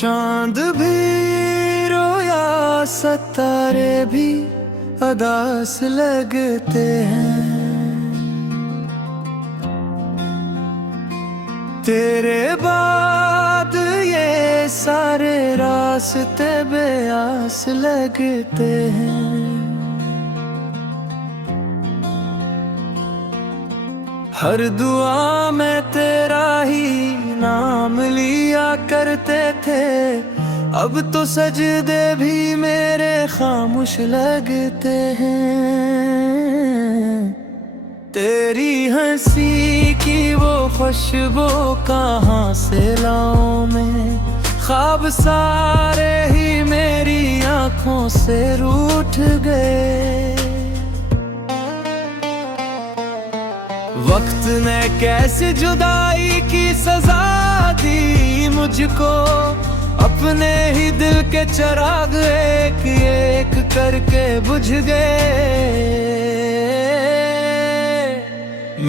चांद भी रोया, सितारे भी अदास लगते हैं। तेरे बाद ये सारे रास्ते बेआस लगते हैं। हर दुआ में तेरा ही नाम लिया करते थे, अब तो सजदे भी मेरे खामोश लगते हैं। तेरी हंसी की वो खुशबू कहाँ से लाऊं मैं, ख्वाब सारे ही मेरी आंखों से रूठ गए। वक्त ने कैसे जुदाई की सजा दी मुझको, अपने ही दिल के चिराग एक एक करके बुझ गए।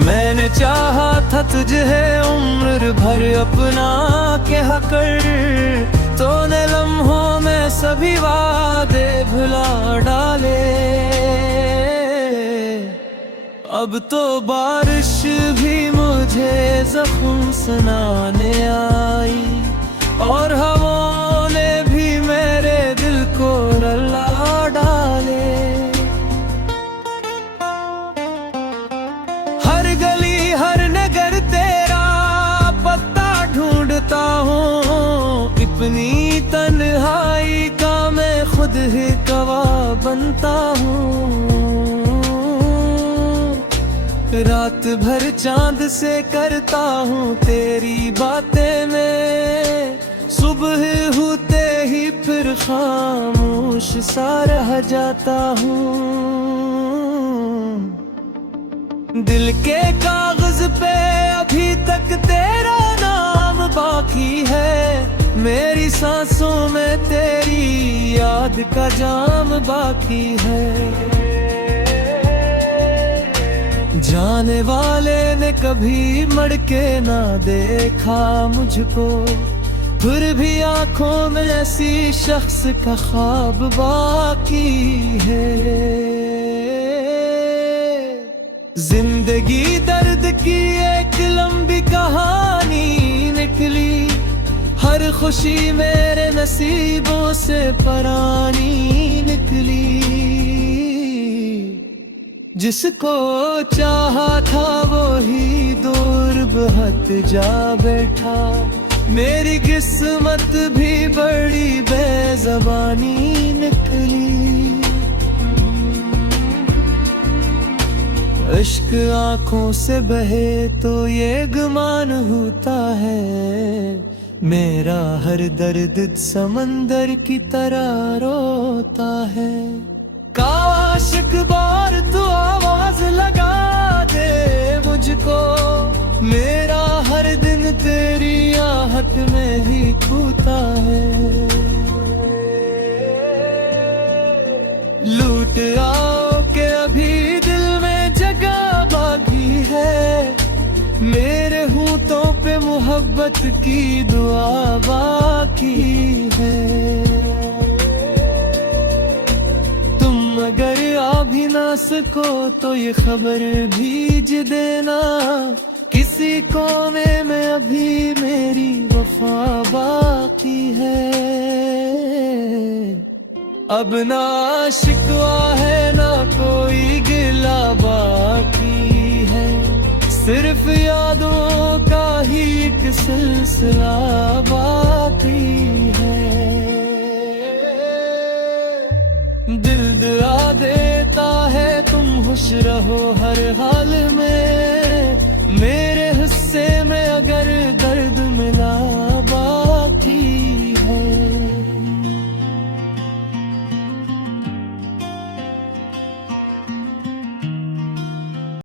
मैंने चाहा था तुझे उम्र भर अपना क्या कर, तूने लम्हों में सभी वादे भुला डाले। अब तो बारिश भी मुझे जख्म सुनाने आई, और हवाओं ने भी मेरे दिल को रुला डाले। हर गली हर नगर तेरा पत्ता ढूंढता हूँ, इतनी तन्हाई का मैं खुद ही गवाह बनता हूँ। रात भर चांद से करता हूँ तेरी बातें मैं, सुबह होते ही फिर खामोश सा रह जाता हूँ। दिल के कागज पे अभी तक तेरा नाम बाकी है, मेरी सांसों में तेरी याद का जाम बाकी है। जाने वाले ने कभी मड़ के ना देखा मुझको, फिर भी आंखों में ऐसी शख्स का ख्वाब बाकी है। जिंदगी दर्द की एक लंबी कहानी निकली, हर खुशी मेरे नसीबों से परानी निकली। जिसको चाहा था वो ही दूर बहुत जा बैठा, मेरी किस्मत भी बड़ी बेज़बानी निकली। इश्क आंखों से बहे तो ये गुमान होता है, मेरा हर दर्द समंदर की तरह रोता है। काश एक बार तू आवाज लगा दे मुझको, मेरा हर दिन तेरी आहट में ही खोता है। लूट आओ के अभी दिल में जगह बाकी है, मेरे होंठों पे मोहब्बत की दुआ बाकी है। अगर आ भी ना सको तो ये खबर भेज देना, किसी कोने में अभी मेरी वफा बाकी है। अब ना शिकवा है ना कोई गिला बाकी है, सिर्फ यादों का ही एक सिलसिला बाकी है। दिल दुआ देता है तुम खुश रहो हर हाल में,